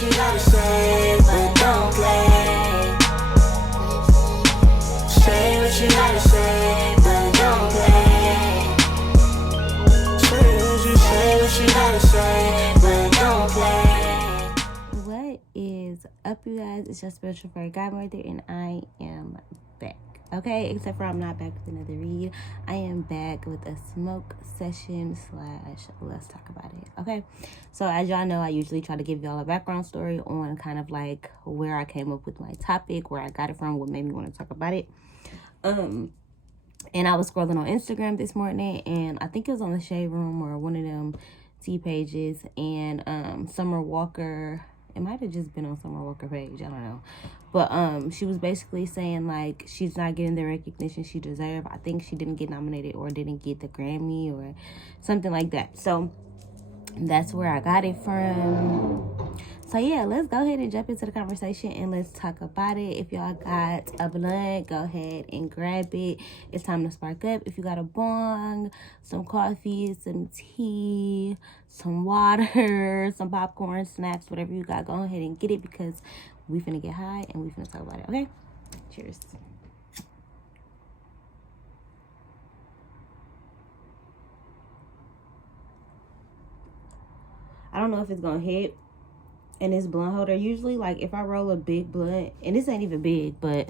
what you gotta say, but don't play. Say what you gotta say, but don't play. Say what you gotta say, but don't play. What is up, you guys? It's your spiritual fairy godmother, and I am back. Okay, except for I'm not back with another read. I am back with a smoke session / let's talk about it. Okay, so as y'all know, I usually try to give y'all a background story on kind of like where I came up with my topic, where I got it from, what made me want to talk about it. And I was scrolling on Instagram this morning, and I think it was on the Shade Room or one of them tea pages, and Summer Walker, it might have just been on Summer Walker page, I don't know, but she was basically saying like she's not getting the recognition she deserved. I think she didn't get nominated or didn't get the Grammy or something like that. So that's where I got it from. So yeah, let's go ahead and jump into the conversation and let's talk about it. If y'all got a blunt, go ahead and grab it. It's time to spark up. If you got a bong, some coffee, some tea, some water, some popcorn, snacks, whatever you got, go ahead and get it, because we finna get high and we finna talk about it. Okay? Cheers. I don't know if it's gonna hit in this blunt holder. Usually, like, if I roll a big blunt, and this ain't even big, but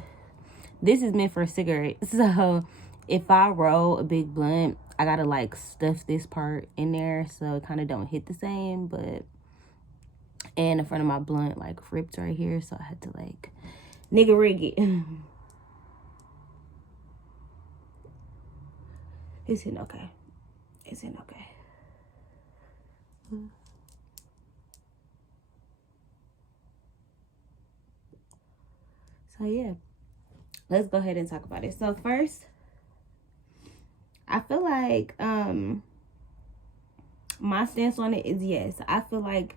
this is meant for a cigarette. So if I roll a big blunt, I gotta like stuff this part in there so it kind of don't hit the same. But and the front of my blunt like ripped right here, so I had to like nigga rig it. It's hitting okay. It's hitting okay. So yeah, let's go ahead and talk about it. So first, I feel like my stance on it is yes. I feel like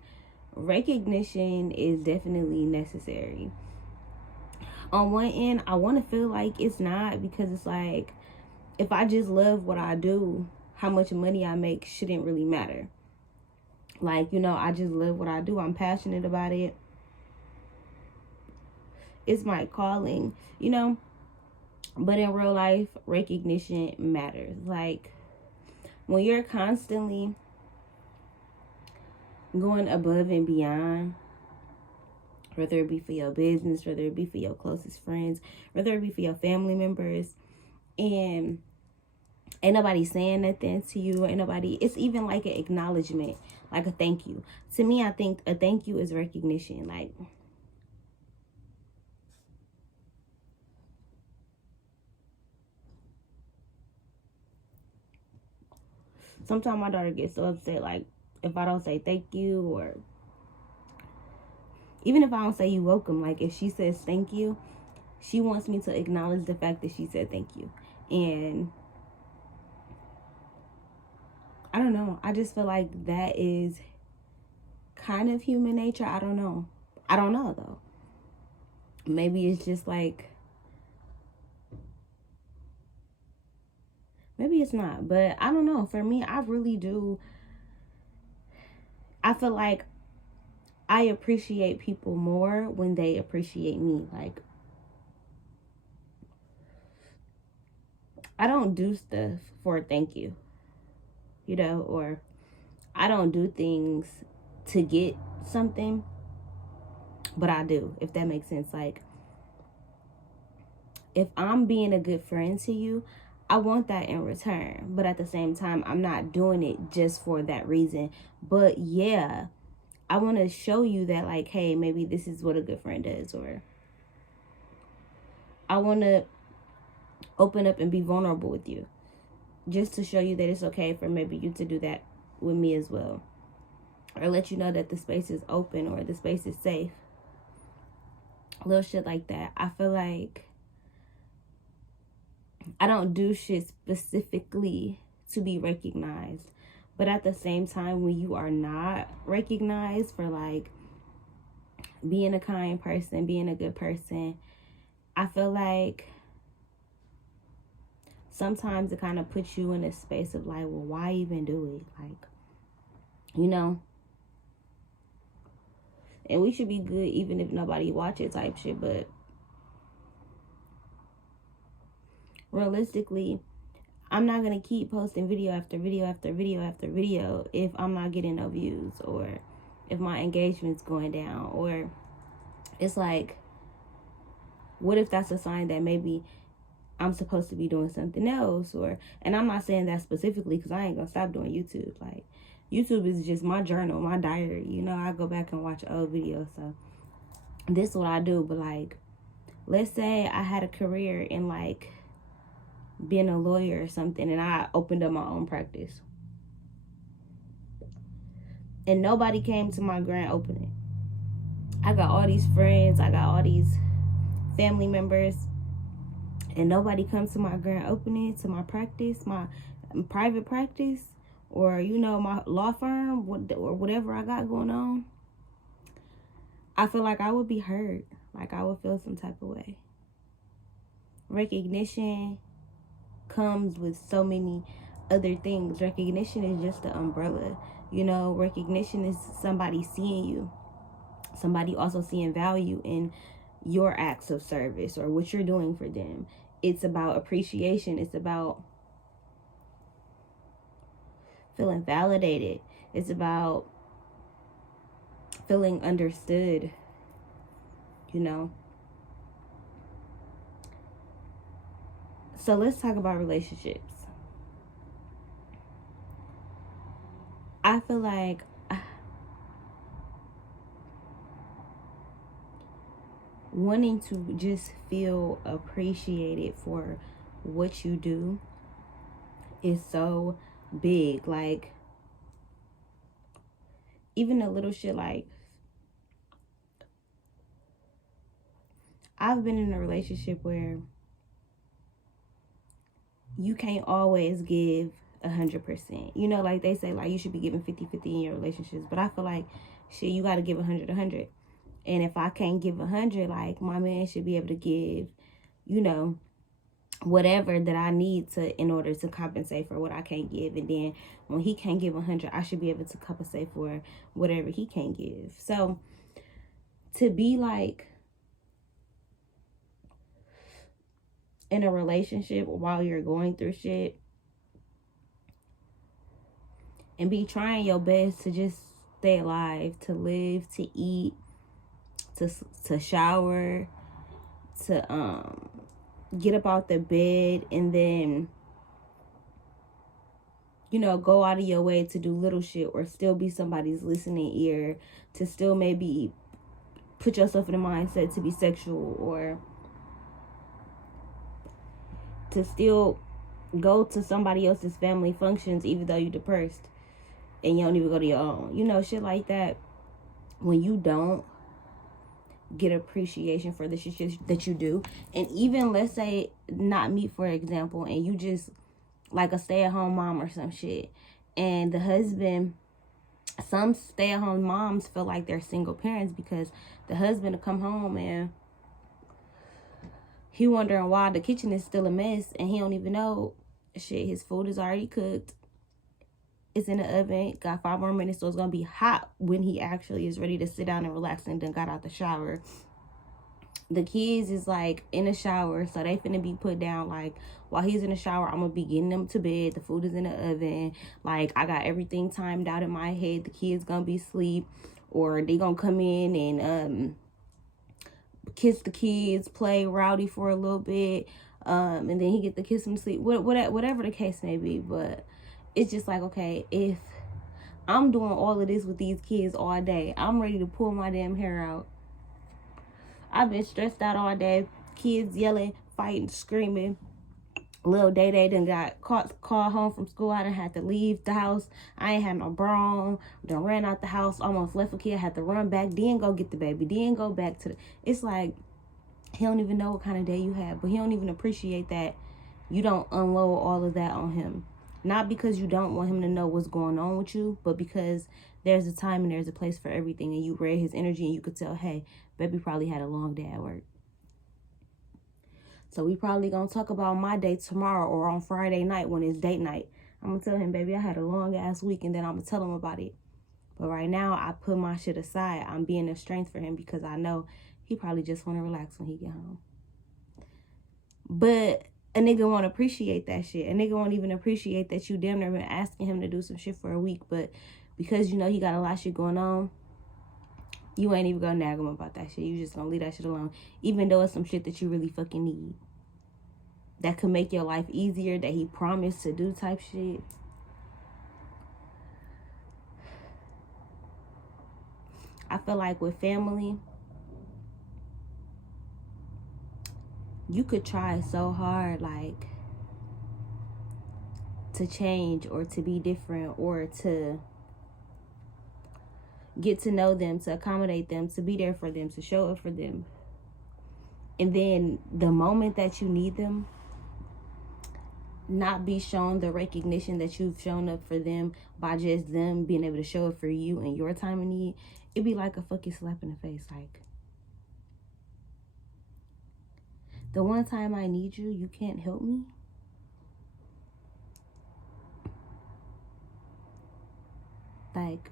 recognition is definitely necessary. On one end, I want to feel like it's not, because it's like, if I just love what I do, how much money I make shouldn't really matter. Like, you know, I just love what I do. I'm passionate about it. It's my calling, you know. But in real life, recognition matters. Like, when you're constantly going above and beyond, whether it be for your business, whether it be for your closest friends, whether it be for your family members, and ain't nobody saying nothing to you, ain't nobody, it's even like an acknowledgement, like a thank you. To me, I think a thank you is recognition. Like, sometimes my daughter gets so upset, like, if I don't say thank you, or even if I don't say you welcome, like, if she says thank you, she wants me to acknowledge the fact that she said thank you. And I don't know, I just feel like that is kind of human nature. I don't know though. Maybe it's just like, maybe it's not, but I don't know. For me, I really do. I feel like I appreciate people more when they appreciate me. Like, I don't do stuff for a thank you, you know, or I don't do things to get something, but I do, if that makes sense. Like, if I'm being a good friend to you, I want that in return. But at the same time, I'm not doing it just for that reason. But yeah, I want to show you that, like, hey, maybe this is what a good friend does. Or I want to open up and be vulnerable with you, just to show you that it's okay for maybe you to do that with me as well. Or let you know that the space is open or the space is safe. Little shit like that. I feel like I don't do shit specifically to be recognized. But at the same time, when you are not recognized for, like, being a kind person, being a good person, I feel like sometimes it kind of puts you in a space of like, well, why even do it? Like, you know? And we should be good even if nobody watches type shit. But realistically, I'm not going to keep posting video after video after video after video if I'm not getting no views, or if my engagement's going down. Or it's like, what if that's a sign that maybe I'm supposed to be doing something else? Or, and I'm not saying that specifically because I ain't gonna stop doing YouTube. Like, YouTube is just my journal, my diary. You know, I go back and watch old videos. So this is what I do. But like, let's say I had a career in like being a lawyer or something, and I opened up my own practice, and nobody came to my grand opening. I got all these friends, I got all these family members, and nobody comes to my grand opening, to my practice, my private practice, or, you know, my law firm, or whatever I got going on. I feel like I would be hurt. Like, I would feel some type of way. Recognition comes with so many other things. Recognition is just the umbrella. You know, recognition is somebody seeing you. Somebody also seeing value in your acts of service or what you're doing for them. It's about appreciation. It's about feeling validated. It's about feeling understood, you know. So let's talk about relationships. I feel like wanting to just feel appreciated for what you do is so big. Like, even a little shit, like, I've been in a relationship where you can't always give 100%. You know, like they say, like, you should be giving 50-50 in your relationships. But I feel like, shit, you got to give 100-100. And if I can't give 100, like, my man should be able to give, you know, whatever that I need to, in order to compensate for what I can't give. And then when he can't give 100, I should be able to compensate for whatever he can't give. So to be like in a relationship while you're going through shit, and be trying your best to just stay alive, to live, to eat, to shower, to get up out the bed, and then, you know, go out of your way to do little shit, or still be somebody's listening ear, to still maybe put yourself in a mindset to be sexual, or to still go to somebody else's family functions even though you're depressed and you don't even go to your own. You know, shit like that. When you don't get appreciation for the shit that you do. And even, let's say, not me, for example, and you just like a stay-at-home mom or some shit, and the husband, some stay-at-home moms feel like they're single parents because the husband will come home and he wondering why the kitchen is still a mess, and he don't even know, shit, his food is already cooked, it's in the oven, got 5 more minutes, so it's gonna be hot when he actually is ready to sit down and relax and then got out the shower. The kids is like in the shower, so they finna be put down. Like, while he's in the shower, I'm gonna be getting them to bed. The food is in the oven. Like, I got everything timed out in my head. The kids gonna be asleep, or they gonna come in and kiss the kids, play rowdy for a little bit, and then he get to kiss them to sleep. Whatever the case may be. But it's just like, okay, if I'm doing all of this with these kids all day, I'm ready to pull my damn hair out. I've been stressed out all day. Kids yelling, fighting, screaming. Little Day done got called home from school. I done had to leave the house. I ain't had no bra on. Done ran out the house. Almost left a kid. Had to run back. Then go get the baby. Then go back to the... It's like, he don't even know what kind of day you have. But he don't even appreciate that you don't unload all of that on him. Not because you don't want him to know what's going on with you, but because there's a time and there's a place for everything. And you read his energy and you could tell, hey, baby probably had a long day at work. So we probably gonna talk about my day tomorrow or on Friday night when it's date night. I'm gonna tell him, baby, I had a long ass week, and then I'm gonna tell him about it But right now, I put my shit aside. I'm being a strength for him because I know he probably just want to relax when he get home. But a nigga won't appreciate that shit. A nigga won't even appreciate that you damn near been asking him to do some shit for a week. But because you know he got a lot of shit going on, you ain't even gonna nag him about that shit. You just gonna leave that shit alone. Even though it's some shit that you really fucking need. That could make your life easier, that he promised to do type shit. I feel like with family, you could try so hard, like, to change or to be different or to get to know them, to accommodate them, to be there for them, to show up for them. And then the moment that you need them, not be shown the recognition that you've shown up for them by just them being able to show up for you in your time of need. It'd be like a fucking slap in the face. Like, the one time I need you, you can't help me. Like,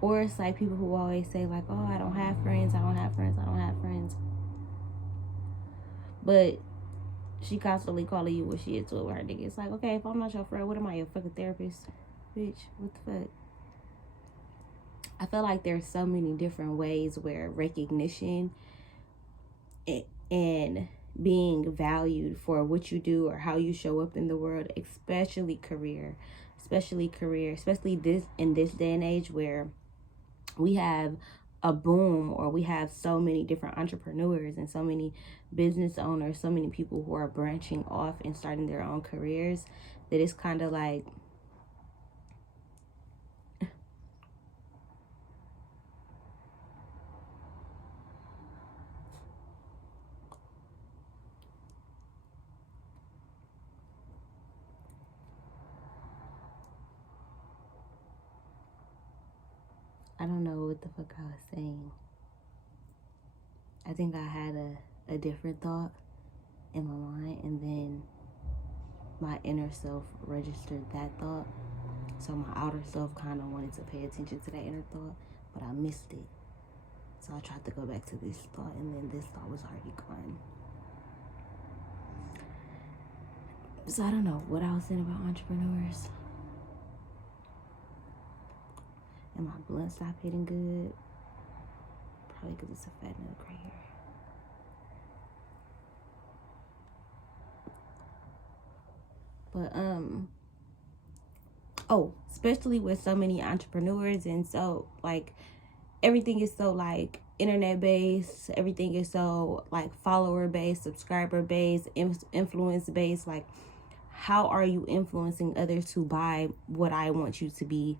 or it's like people who always say like, oh, I don't have friends, I don't have friends, I don't have friends. But she constantly calling you what she is to her nigga. It's like, okay, if I'm not your friend, what am I, your fucking therapist? Bitch, what the fuck? I feel like there's so many different ways where recognition and being valued for what you do or how you show up in the world, especially this in this day and age where we have a boom, or we have so many different entrepreneurs and so many business owners, so many people who are branching off and starting their own careers, that it's kind of like, I don't know what the fuck I was saying. I think I had a different thought in my mind, and then my inner self registered that thought. So my outer self kind of wanted to pay attention to that inner thought, but I missed it. So I tried to go back to this thought, and then this thought was already gone. So I don't know what I was saying about entrepreneurs. And my blunt stopped hitting good. Probably because it's a fat nut right here. But especially with so many entrepreneurs, and so like everything is so like internet based, everything is so like follower based, subscriber based, influence based. Like, how are you influencing others to buy what I want you to be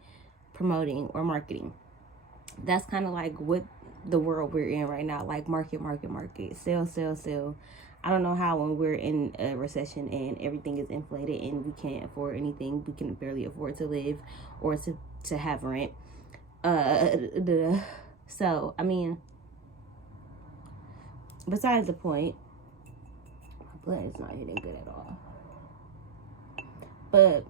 promoting or marketing? That's kind of like what the world we're in right now. Like, market, sell. I don't know how when we're in a recession and everything is inflated and we can't afford anything, we can barely afford to live or to have rent. So, I mean, besides the point, my blood is not hitting good at all. But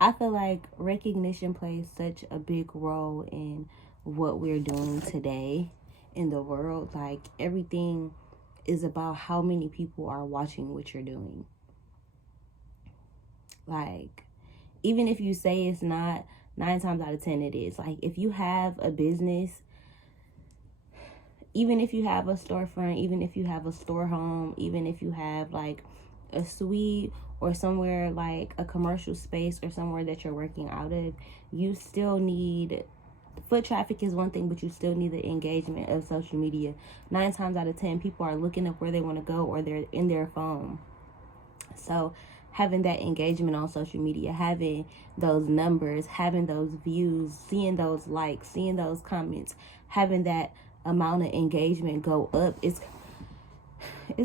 I feel like recognition plays such a big role in what we're doing today in the world. Like, everything is about how many people are watching what you're doing. Like, even if you say it's not, 9 times out of 10 it is. Like, if you have a business, even if you have a storefront, even if you have a store home, even if you have like a suite or somewhere like a commercial space or somewhere that you're working out of, you still need, foot traffic is one thing, but you still need the engagement of social media. 9 times out of 10 people are looking up where they want to go, or they're in their phone. So having that engagement on social media, having those numbers, having those views, seeing those likes, seeing those comments, having that amount of engagement go up, it's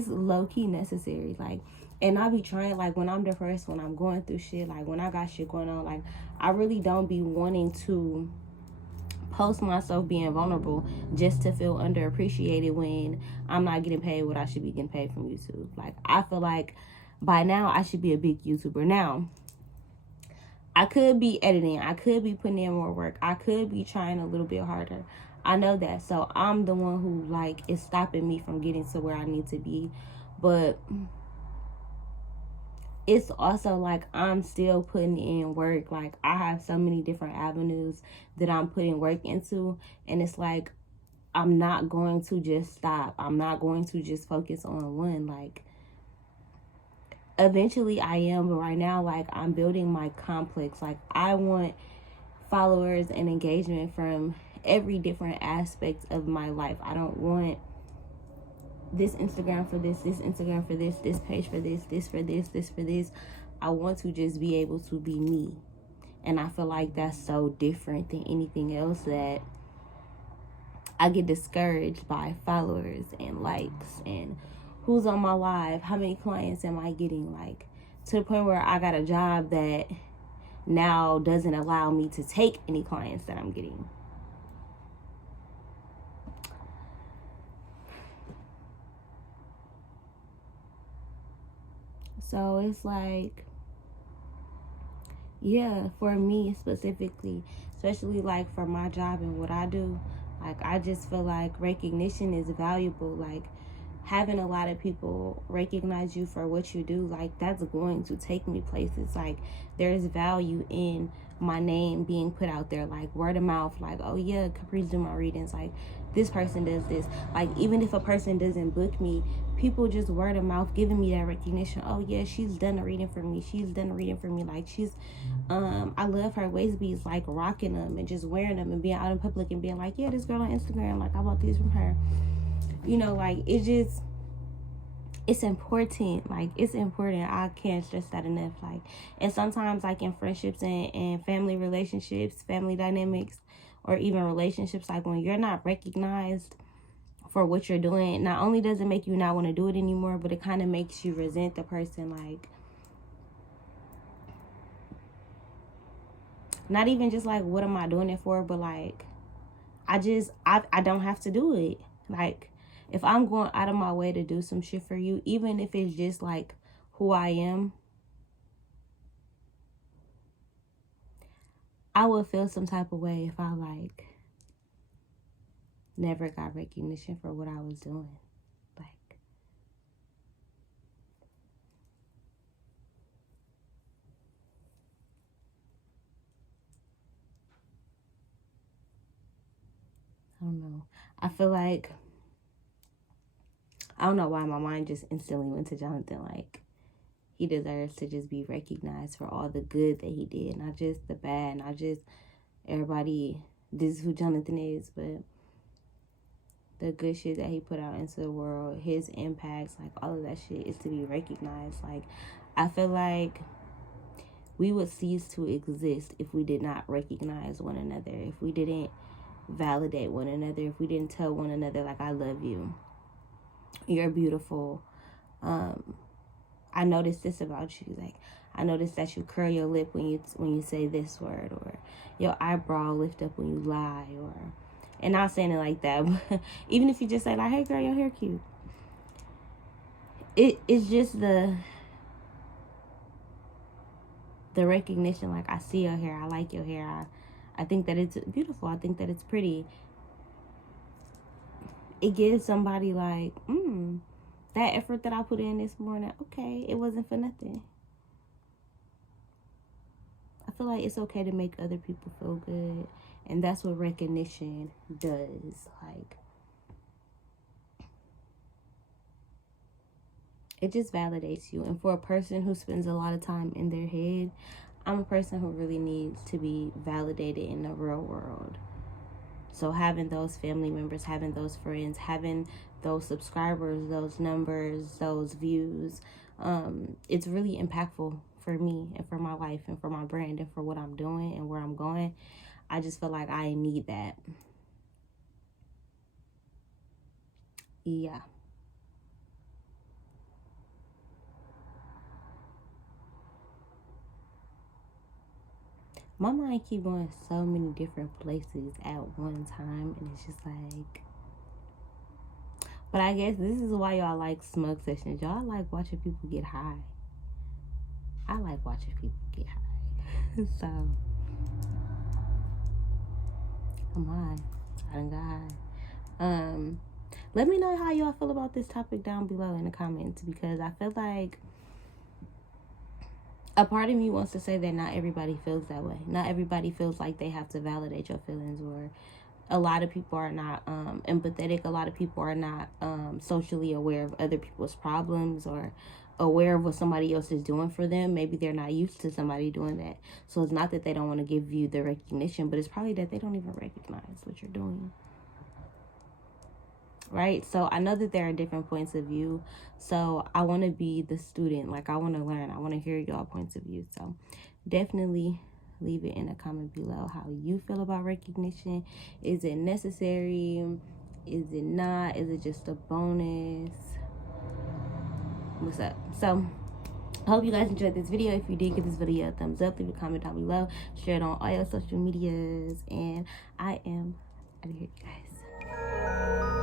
low-key necessary. Like, and I be trying, like, when I'm depressed, when I'm going through shit, like when I got shit going on, like, I really don't be wanting to post myself being vulnerable just to feel underappreciated when I'm not getting paid what I should be getting paid from YouTube. Like, I feel like by now I should be a big YouTuber. Now, I could be editing. I could be putting in more work. I could be trying a little bit harder. I know that. So I'm the one who, like, is stopping me from getting to where I need to be. But it's also like I'm still putting in work. Like, I have so many different avenues that I'm putting work into, and it's like I'm not going to just stop. I'm not going to just focus on one. Like, eventually I am, but right now, like, I'm building my complex. Like, I want followers and engagement from every different aspect of my life. I don't want this Instagram for this Instagram for this page for this for this for this. I want to just be able to be me. And I feel like that's so different than anything else that I get discouraged by followers and likes and who's on my live, how many clients am I getting, like, to the point where I got a job that now doesn't allow me to take any clients that I'm getting. So it's like, yeah, for me specifically, especially like for my job and what I do, like, I just feel like recognition is valuable. Like, having a lot of people recognize you for what you do, like, that's going to take me places. Like, there's value in my name being put out there, like word of mouth, like, oh yeah, Caprice do my readings, like, this person does this. Like, even if a person doesn't book me, people just word of mouth giving me that recognition. Oh yeah, she's done a reading for me, she's done a reading for me. Like, she's I love her waist beads, like rocking them and just wearing them and being out in public and being like, yeah, this girl on Instagram, like, I bought these from her. You know, like, it's important. Like, it's important. I can't stress that enough. Like, and sometimes, like, in friendships and family relationships, family dynamics, or even relationships, like, when you're not recognized for what you're doing, not only does it make you not want to do it anymore, but it kind of makes you resent the person. Like, not even just like, what am I doing it for, but like, I don't have to do it. Like, if I'm going out of my way to do some shit for you, even if it's just like who I am, I would feel some type of way if I, like, never got recognition for what I was doing. Like, I don't know. I feel like, I don't know why my mind just instantly went to Jonathan. Like, he deserves to just be recognized for all the good that he did, not just the bad, not just everybody, this is who Jonathan is, but the good shit that he put out into the world, his impacts, like, all of that shit is to be recognized. Like, I feel like we would cease to exist if we did not recognize one another, if we didn't validate one another, if we didn't tell one another, like, I love you, you're beautiful. I noticed this about you. Like, I noticed that you curl your lip when you say this word, or your eyebrow lift up when you lie, or, and not saying it like that, but even if you just say, like, hey girl, your hair cute. It's just the recognition. Like, I see your hair, I like your hair, I think that it's beautiful, I think that it's pretty. It gives somebody, like, that effort that I put in this morning, okay, it wasn't for nothing. I feel like it's okay to make other people feel good. And that's what recognition does. Like, it just validates you. And for a person who spends a lot of time in their head, I'm a person who really needs to be validated in the real world. So having those family members, having those friends, having those subscribers, those numbers, those views, it's really impactful for me and for my life and for my brand and for what I'm doing and where I'm going. I just feel like I need that. Yeah. my mind keep going so many different places at one time, and it's just like, but I guess this is why y'all like smug sessions. Y'all like watching people get high. I like watching people get high. So I'm high. I done got high. Let me know how y'all feel about this topic down below in the comments, because I feel like a part of me wants to say that not everybody feels that way. Not everybody feels like they have to validate your feelings, or a lot of people are not empathetic. A lot of people are not socially aware of other people's problems, or aware of what somebody else is doing for them. Maybe they're not used to somebody doing that. So it's not that they don't want to give you the recognition, but it's probably that they don't even recognize what you're doing. Right? So I know that there are different points of view. So I want to be the student. Like, I want to learn. I want to hear y'all points of view. So definitely leave it in a comment below how you feel about recognition. Is it necessary? Is it not? Is it just a bonus? What's up? So I hope you guys enjoyed this video. If you did, give this video a thumbs up, leave a comment down below, share it on all your social medias, and I am out of here, guys.